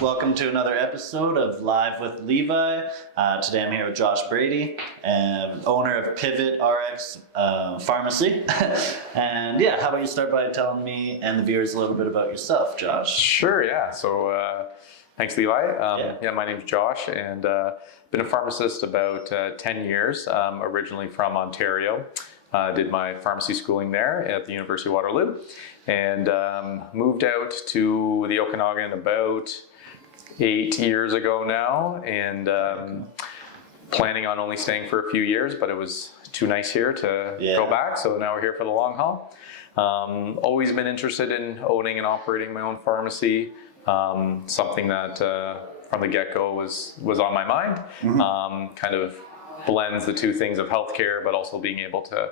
Welcome to another episode of Live with Levi. Today I'm here with Josh Brady, owner of Pivot RX Pharmacy. And yeah, how about you start by telling me and the viewers a little bit about yourself, Josh? Sure, yeah. So thanks, Levi. My name's Josh, and been a pharmacist about 10 years, originally from Ontario. Did my pharmacy schooling there at the University of Waterloo, and moved out to the Okanagan about 8 years ago now, and planning on only staying for a few years, but it was too nice here to go back, so now we're here for the long haul. Always been interested in owning and operating my own pharmacy, something that from the get-go was on my mind. Kind of blends the two things of healthcare, but also being able to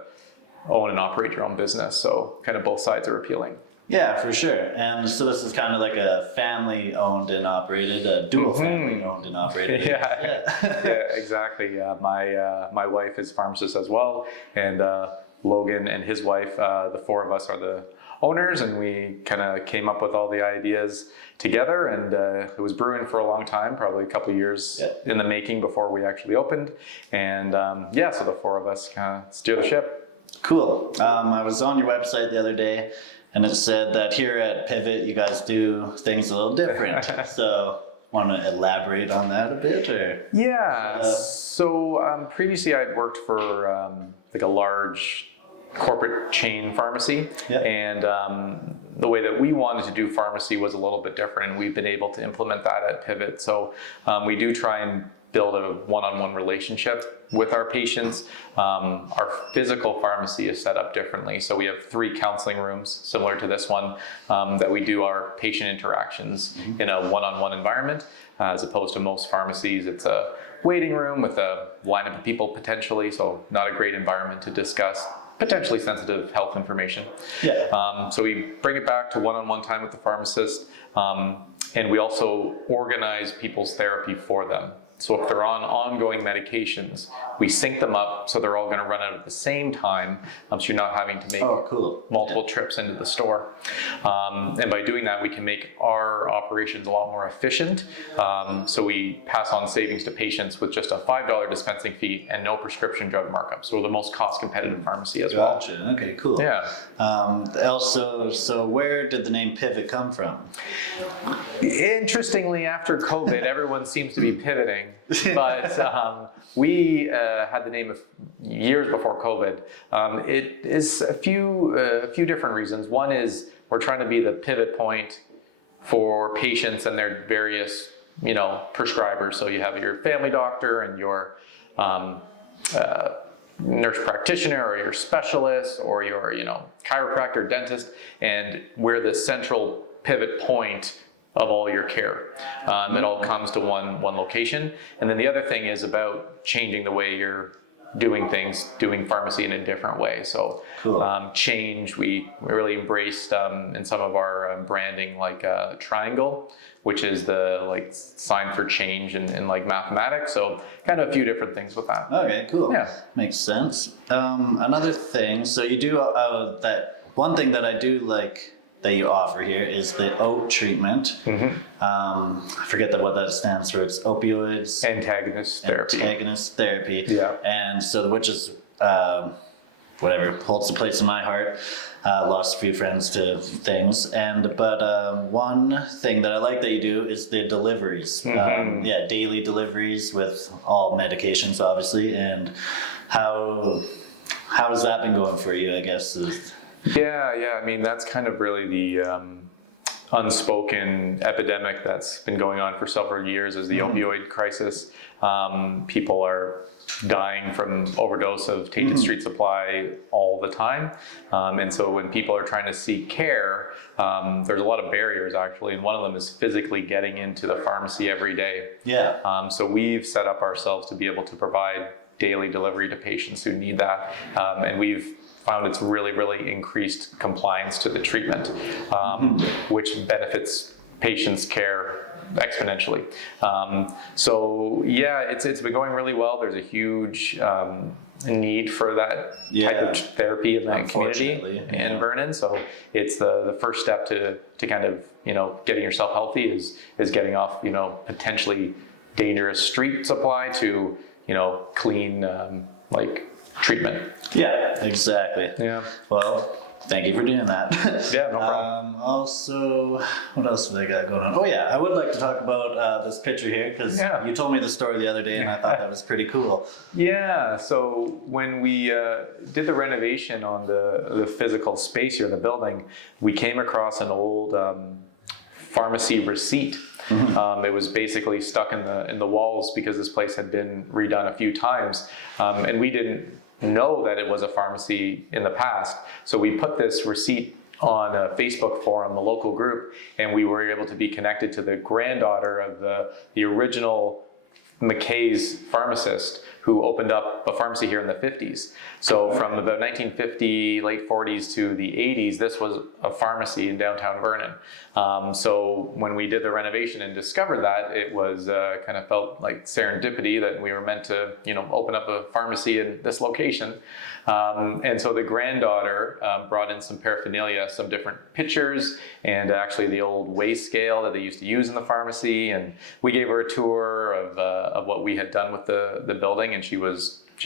own and operate your own business. So kind of both sides are appealing. Yeah, for sure. And so this is kind of like a family owned and operated, a dual family owned and operated. Yeah, exactly. My wife is pharmacist as well, and Logan and his wife, the four of us are the owners, and we kind of came up with all the ideas together, and it was brewing for a long time, probably a couple of years in the making before we actually opened. And so the four of us kind of steer the ship. Cool. I was on your website the other day, and it said that here at Pivot you guys do things a little different. So want to elaborate on that a bit? Or? Yeah, so previously I'd worked for like a large corporate chain pharmacy, and the way that we wanted to do pharmacy was a little bit different, and we've been able to implement that at Pivot. So we do try and build a one-on-one relationship with our patients. Our physical pharmacy is set up differently, so we have 3 counseling rooms similar to this one that we do our patient interactions in a one-on-one environment, as opposed to most pharmacies. It's a waiting room with a lineup of people potentially, so not a great environment to discuss potentially sensitive health information. So we bring it back to one-on-one time with the pharmacist, and we also organize people's therapy for them. So if they're on ongoing medications, we sync them up so they're all going to run out at the same time, so you're not having to make multiple trips into the store. And by doing that, we can make our operations a lot more efficient. So we pass on savings to patients with just a $5 dispensing fee and no prescription drug markup. So we're the most cost competitive pharmacy as well. Gotcha. Okay, cool. Yeah. Also, so where did the name Pivot come from? Interestingly, after COVID, everyone seems to be pivoting. But we had the name of years before COVID. It is a few different reasons. One is we're trying to be the pivot point for patients and their various, prescribers. So you have your family doctor and your nurse practitioner or your specialist or your, chiropractor, dentist, and we're the central pivot point of all your care. It all comes to one location. And then the other thing is about changing the way you're doing things, doing pharmacy in a different way. So change, we really embraced in some of our branding, like triangle, which is the sign for change in like mathematics. So kind of a few different things with that. Okay, cool. Yeah. Makes sense. Another thing, so you do that one thing that I do like that you offer here is the OAT treatment. I forget what that stands for. It's opioids antagonist therapy. Yeah. And so, which is whatever holds the place in my heart. Lost a few friends to things, but one thing that I like that you do is the deliveries. Daily deliveries with all medications, obviously. And how has that been going for you? I guess. Yeah. I mean, that's kind of really the unspoken epidemic that's been going on for several years is the opioid crisis. People are dying from overdose of tainted street supply all the time. And so when people are trying to seek care, there's a lot of barriers actually, and one of them is physically getting into the pharmacy every day. So we've set up ourselves to be able to provide daily delivery to patients who need that. And we've found it's really increased compliance to the treatment, which benefits patients' care exponentially. So yeah, it's been going really well. There's a huge need for that type of therapy in that community in Vernon. So it's the first step to kind of, getting yourself healthy is getting off, potentially dangerous street supply to, clean, treatment. Yeah, exactly. Yeah. Well, thank you for doing that. Yeah, no problem. Also, what else have I got going on? Oh yeah, I would like to talk about this picture here, because you told me the story the other day and I thought that was pretty cool. Yeah, so when we did the renovation on the physical space here in the building, we came across an old pharmacy receipt. It was basically stuck in the walls because this place had been redone a few times, and we didn't know that it was a pharmacy in the past. So we put this receipt on a Facebook forum, the local group, and we were able to be connected to the granddaughter of the original McKay's Pharmacist, who opened up a pharmacy here in the 50s. So from about 1950, late 40s to the 80s, this was a pharmacy in downtown Vernon. So when we did the renovation and discovered that, it was kind of felt like serendipity that we were meant to, open up a pharmacy in this location. And so the granddaughter brought in some paraphernalia, some different pictures, and actually the old weigh scale that they used to use in the pharmacy. And we gave her a tour of what we had done with the building, and she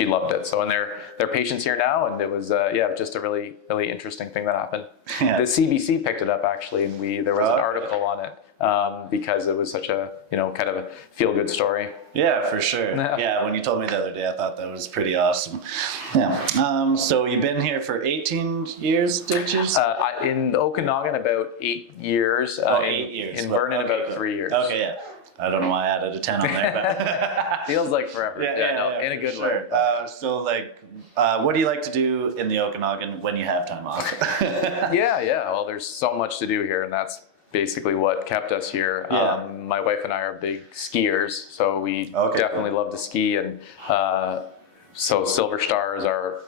loved it. So, and they're patients here now, and it was just a really, really interesting thing that happened. Yeah. The CBC picked it up actually, and there was an article on it because it was such a kind of a feel good story. Yeah, for sure. Yeah, when you told me the other day, I thought that was pretty awesome. Yeah. So you've been here for 18 years, did you? In Okanagan, about 8 years. 8 years. In Vernon, about 3 years. Okay, yeah. I don't know why I added a 10 on there, but feels like forever. In a good way. So what do you like to do in the Okanagan when you have time off? Yeah. Well, there's so much to do here, and that's basically what kept us here. Yeah. My wife and I are big skiers, so we definitely love to ski, and so Silver Star is our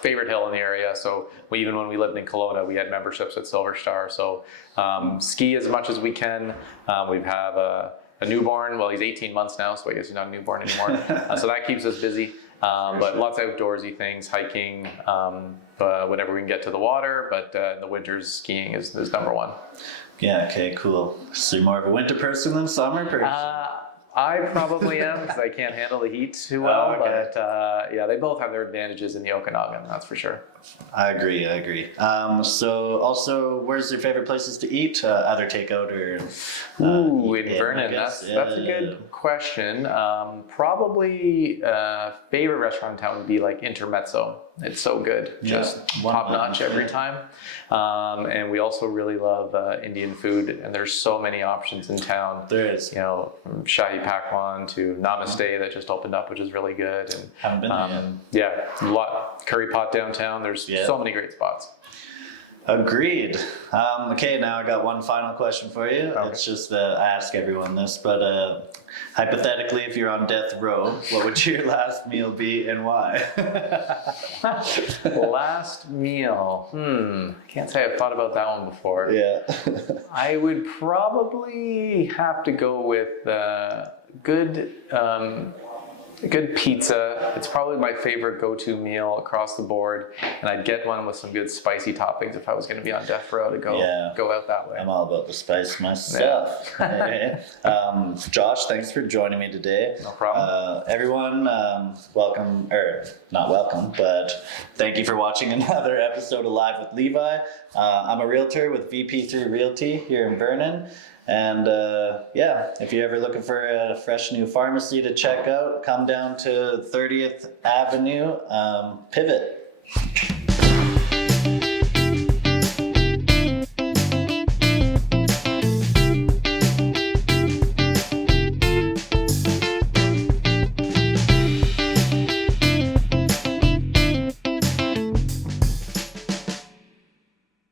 favorite hill in the area. So even when we lived in Kelowna, we had memberships at Silver Star. So ski as much as we can. We have a newborn. Well, he's 18 months now, so I guess he's not a newborn anymore. So that keeps us busy. But lots of outdoorsy things, hiking, whenever we can get to the water. But in the winters, skiing is number one. Yeah, okay, cool. So you're more of a winter person than summer person? I probably am, because I can't handle the heat too well. But they both have their advantages in the Okanagan, that's for sure. I agree. So also, where's your favorite places to eat? Either takeout or... in Vernon, that's a good question. Probably favorite restaurant in town would be like Intermezzo. It's so good, just top notch every time. And we also really love Indian food, and there's so many options in town. There is. From Shahi Pakwan to Namaste that just opened up, which is really good. And haven't been there yet. A lot. Curry Pot downtown. There's so many great spots. Agreed. Okay, now I got one final question for you. Okay. It's just I ask everyone this, but hypothetically, if you're on death row, what would your last meal be and why? Last meal. Can't say I've thought about that one before. Yeah. I would probably have to go with good pizza. It's probably my favorite go-to meal across the board, and I'd get one with some good spicy toppings if I was going to be on death row to go out that way. I'm all about the spice myself. Yeah. Josh, thanks for joining me today. No problem. Everyone, welcome, or not welcome, but thank you for watching another episode of Live with Levi. I'm a realtor with VP3 Realty here in Vernon. And if you're ever looking for a fresh new pharmacy to check out, come down to 30th Avenue Pivot.